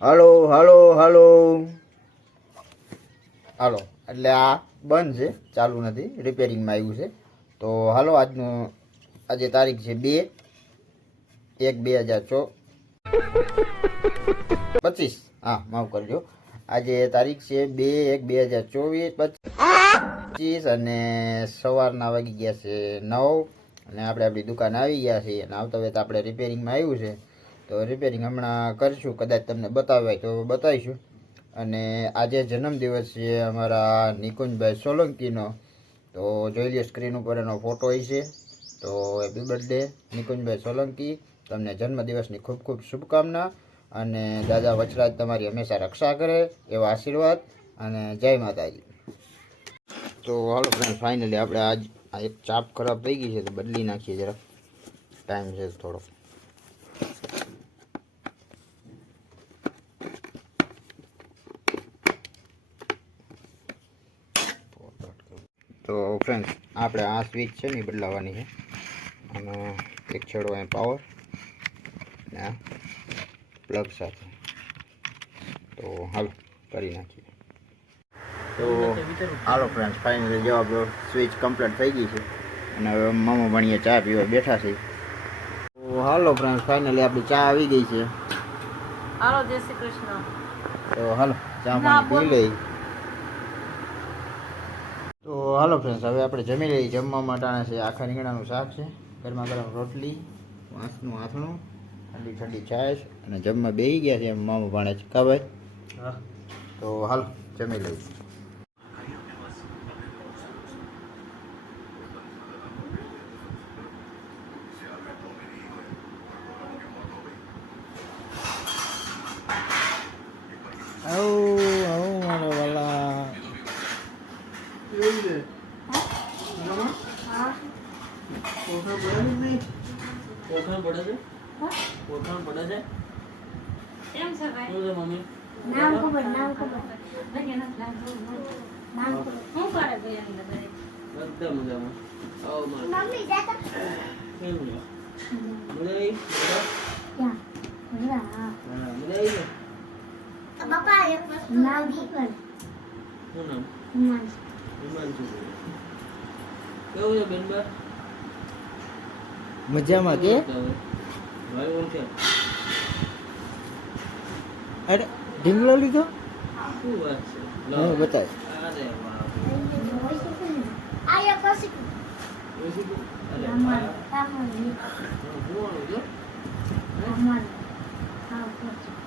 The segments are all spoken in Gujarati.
હાલો હાલો હાલો હાલો એટલે આ બંધ છે, ચાલુ નથી, રિપેરિંગમાં આવ્યું છે. તો હાલો આજે તારીખ છે 2/1/2025. હા, માફ કરજો. આજે તારીખ છે 2/1/2024 અને સવારના વાગી ગયા છે 9 અને આપણે આપણી દુકાન આવી ગયા છીએ અને આવતા વેત આપણે રિપેરિંગમાં આવ્યું છે. તો રિપેરિંગ હમણાં કરીશું, કદાચ તમને બતાવાય તો બતાવીશું. અને આજે જન્મદિવસ છે અમારા નિકુંજભાઈ સોલંકીનો. તો જોઈ લો સ્ક્રીન ઉપર એનો ફોટો છે. તો હેપી બર્થડે નિકુંજભાઈ સોલંકી, તમને જન્મદિવસની ખૂબ ખૂબ શુભકામના અને દાદા વચરાજ તમારી હંમેશા રક્ષા કરે એવા આશીર્વાદ અને જય માતાજી. તો હાલો ફ્રેન્ડ, ફાઇનલી આપણે આ એક ચાપ ખરાબ થઈ ગઈ છે તો બદલી નાખીએ, જરાક ટાઈમ છે થોડો. તો ફ્રેન્ડ, આપણે આ સ્વિચ છે ને બદલાવાની છે. આનો એક છેડો અહીં પાવર ને આ પ્લગ સાથે. તો હાલો કરી નાખીએ. તો હાલો ફ્રેન્ડ, ફાઇનલી જો આપણો સ્વિચ કમ્પ્લીટ થઈ ગઈ છે અને હવે મામા ભણીએ ચા પીવા બેઠા છે. તો હાલો ફ્રેન્ડ, ફાઇનલી આપણી ચા આવી ગઈ છે. હાલો, જય શ્રી કૃષ્ણ. તો હાલો ચા પાણી પી લઈ. તો હાલો ફ્રેન્ડ્સ, હવે આપણે જમી લઈએ. જમવા માટે છે આખા રીંગણાનું શાક છે, ગરમા ગરમ રોટલી, વાંસનું આથણું, ઠંડી ઠંડી છાશ અને જમવા બેસી ગયા છે એમ મામા ભાણે છે કા ભાઈ? હા. તો હાલો જમી લઈએ. મારા વાલા બાપા એક વસ્તુ નામ ખબર. શું નામ? હિમાંશુ. કેવું છે બેનબા? મજામાં કે? ભાઈ કોણ છે? અરે ઢીંગલો લીધો? શું વાત છે? હા બતાવ. અરે વાહ. આ એક પછી અરે અમાર વાહ. તામણ કોણ છે? અમાર હા પછી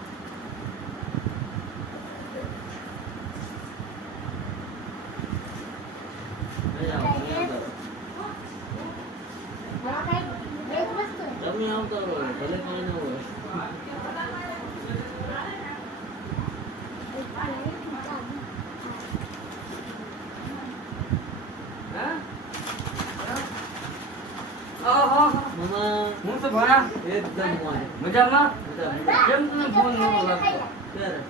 તમે આવતા રહો, ભલે કઈ ના હોય. હું તો ભણા એકદમ મજામાં. મજામાં. કેમ તને ફોન નતો લાગતો? ક્યારે?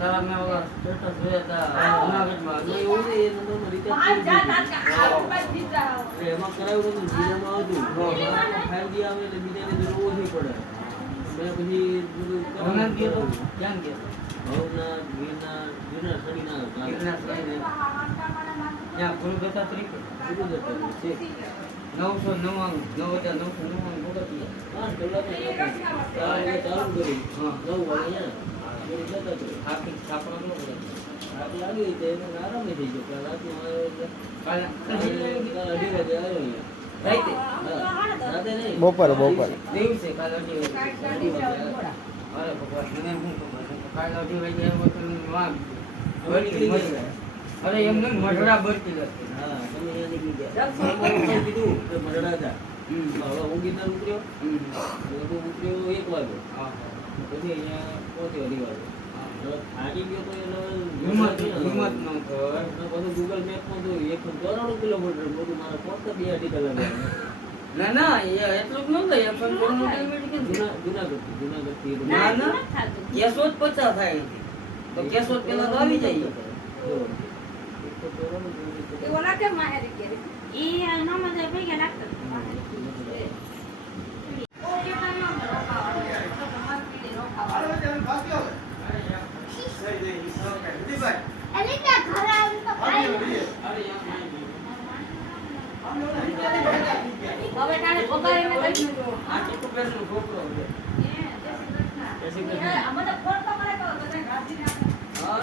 દાદા મેં ઓલા સ્ટેટસ જોયા હતા જુનાગઢમાં. મેં એવું નહીં, એ નંબરનો રિચાર્જ કરી દીધું. એમાં કરાવ્યું નતું, જીરામાં હતું. ફાઈવ જી આવે એટલે બીજાને જરૂર ઓછી પડે. મેં પછી બધું હમણાં જ ગયો તો? કરાવ્યું. ક્યાં ગયો? ભવના, ગીરના સડીના ગિરનાર સાઈડે. ત્યાં ગુરુ દત્તાત્રેય કે? કીધું જતું છે. 999 9,999 ભગતિયા. 5 કલાકની ચાલુ કરી. હા. 9 વાગે અહીંયા જતા હતા. આખી છાપરા નો પડે. રાતે આવી રીતે એને આરામ થઈ ગયો. રાતમાં આવ્યો એટલે કાલે અઢી વાગે આવ્યો અહીંયા. રાતે? હા. રાતે નહીં. બપોરે. દિવસે કાલે 2 વાગે. અરે ભગવાન, મને શું ખબર છે? કાલે 2 વાગે આવ્યો તો વાંક બળતી મરી. અરે એમને મઢડા બળતી હતી. હા, તમે અહીંયા નીકળી ગયા. મેં કીધું કે મરડા હતા. હવે હું ગીરનાર ઉતર્યો. ઉતર્યો 1 વાગે. હા. પછી અહીંયા પહોંચ્યો 2 વાગે. હવે થાકી ગયો તો એને હિંમત ન કર. બધું ગૂગલ મેપમાં જોયું 194 કિલોમીટર બધું મારા પહોંચતા 2-2.5 કલાક લાગ્યા. ના એ એટલું જ નતું. એ પણ જુનાગઢથી ના કેશોદ 50 થાય અહીંથી. તો કેશોદ પેલા તો આવી જાય. ઓલા કે માહેરી કે ઈ નામ જ ભેગા લાગતા ઓ કે નામ રોકાવા તો તમારે રોકાવા હવે તારે વગાડીને કઈ નતો. આ ચપ્પુ પહેરવાનો છોકરો છે. જય શ્રી કૃષ્ણ. અમે તો ફોન તો કરે તો બધા ઘાસી નાખે. હા,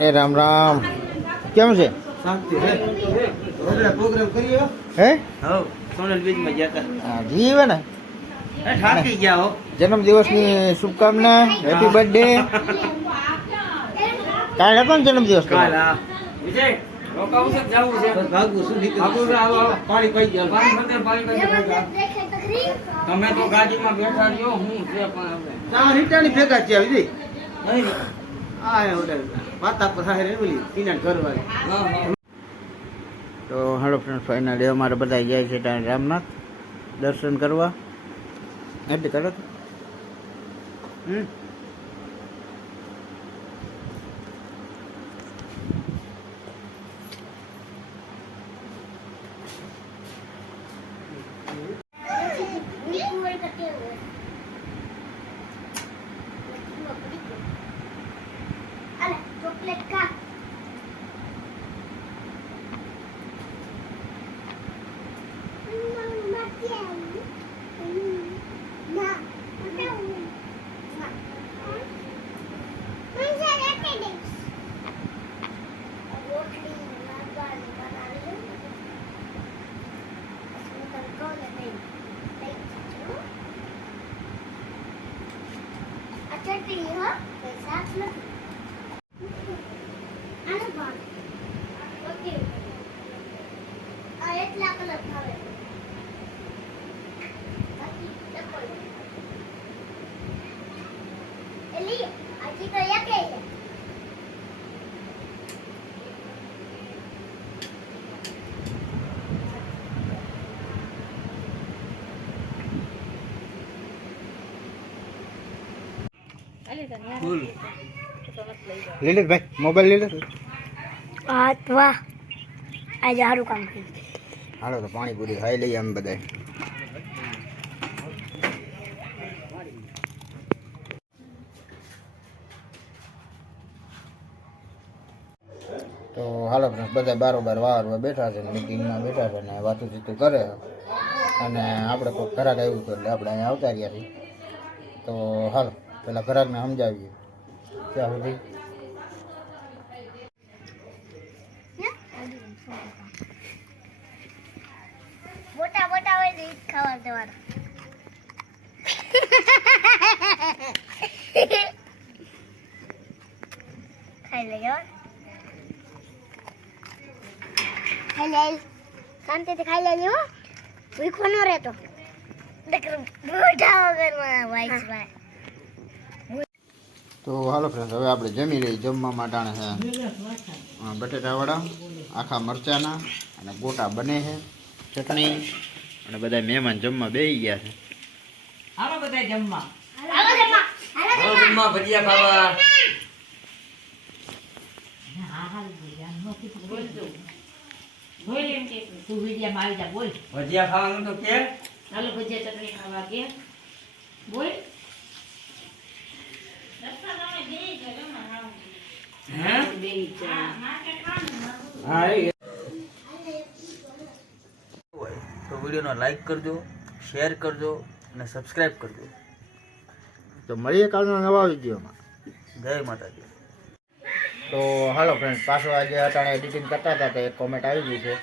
એ રામ રામ. કેમ છે? શાંતિ હે. પ્રોગ્રામ કર્યો? હે હા, સોનલ બીજમાં ગયા હતા. હા, જીવે ને. થાકી ગયા હો. જન્મદિવસની શુભકામના. Happy birthday. કાલે હતો ને જન્મદિવસ કાલ તમારો? હા. વિજય રોકાવું છે કે જાવું છે? ભાગવું શું નીકળ્યું? ભાગવું છે, આવો, આવો. પાણી પી ગયા. પાણી ભરતે, પાણી ભરતે બેઠા. તમે તો ગાડીમાં બેઠા રહ્યો, હું છે પણ હવે. ચા રીટાની ભેગા છે વિજય. નહીં. આ હે ઓલા પાતા પર હારે ઓલી સીના ઘરવાળી. હા, હા. તો હેલો ફ્રેન્ડ, ફાઇનલી અમારે બધા જાય છે ત્યાં રામનાથ દર્શન કરવા. એટલે તરત ચોકલેટ કા ચટણી હા કોઈ શાક નથી આનો ભાગ ઓકે આ એટલા કલર ભાવે બાકી ડબલ એલી આજી તો એક છે બોલ. લલિતભાઈ મોબાઈલ લઈ લો. વાહ આજે સારું કામ કર્યું હાલો તો પાણીપુરી ખાઈ લઈએ અમે બધા. તો હાલો ફ્રેન્ડ, બધા બારોબાર વારમાં બેઠા છે, મિટિંગમાં બેઠા છે ને વાતું ચીતું કરે. અને આપણે કોઈ ઘરાક આવ્યું હતું એટલે આપણે અહીંયા આવતા રહ્યા છીએ. તો હાલો પેલા ઘરાકને સમજાવીએ ત્યાં સુધી. મોટા મોટા હોય તો ઈ જ ખાવા દેવાના ખાઈ લેજો ખાઈ લે શાંતિથી ખાઈ લેજો હો ભૂખો ન રહેતો મોટા વગરમાં વાઈસ ભાઈ. તો હાલો ફ્રેન્ડ, હવે આપણે જમી લઈએ. જમવા માટાણે છે બટેટાવાળા આખા મરચાના અને ગોટા બને છે, ચટણી, અને બધા મહેમાન જમવા બેસી ગયા છે. હાલો બધાય જમવા. હાલો જમવા હાલો જમવા, ભજીયા ખાવા. ભજીયા ખાવાનું તો કે હાલો ભજીયા ચટણી ખાવા કે બોલ હે? બેહી જા હા એ તો વિડીયોને લાઈક કરજો, શેર કરજો અને સબસ્ક્રાઈબ કરજો. તો મળીએ કાલના નવા વિડીયોમાં. જય માતાજી. તો હાલો ફ્રેન્ડ, પાછો આજે અટાણે એડિટિંગ કરતા હતા તો એક કોમેન્ટ આવી ગઈ છે.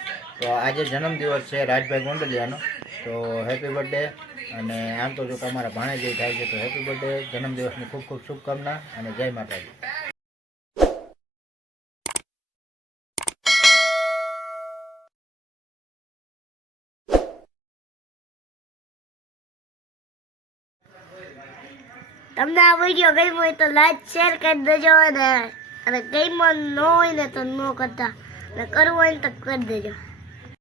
તો આજે જન્મદિવસ છે રાજભાઈ ગોંડલિયાનો, તો હેપી બર્થડે. અને આમ તો જો તમારા ભાણેજ થાય છે તો હેપી બર્થડે, જન્મદિવસની ખૂબ ખૂબ શુભકામના અને જય માતાજી. તમને આ વિડીયો ગમ્યો હોય તો લાઈક શેર કરી દેજો અને ગમ્યો ન હોય ને તો ન કરતા અને કરવું હોય ને તો કરી દેજો.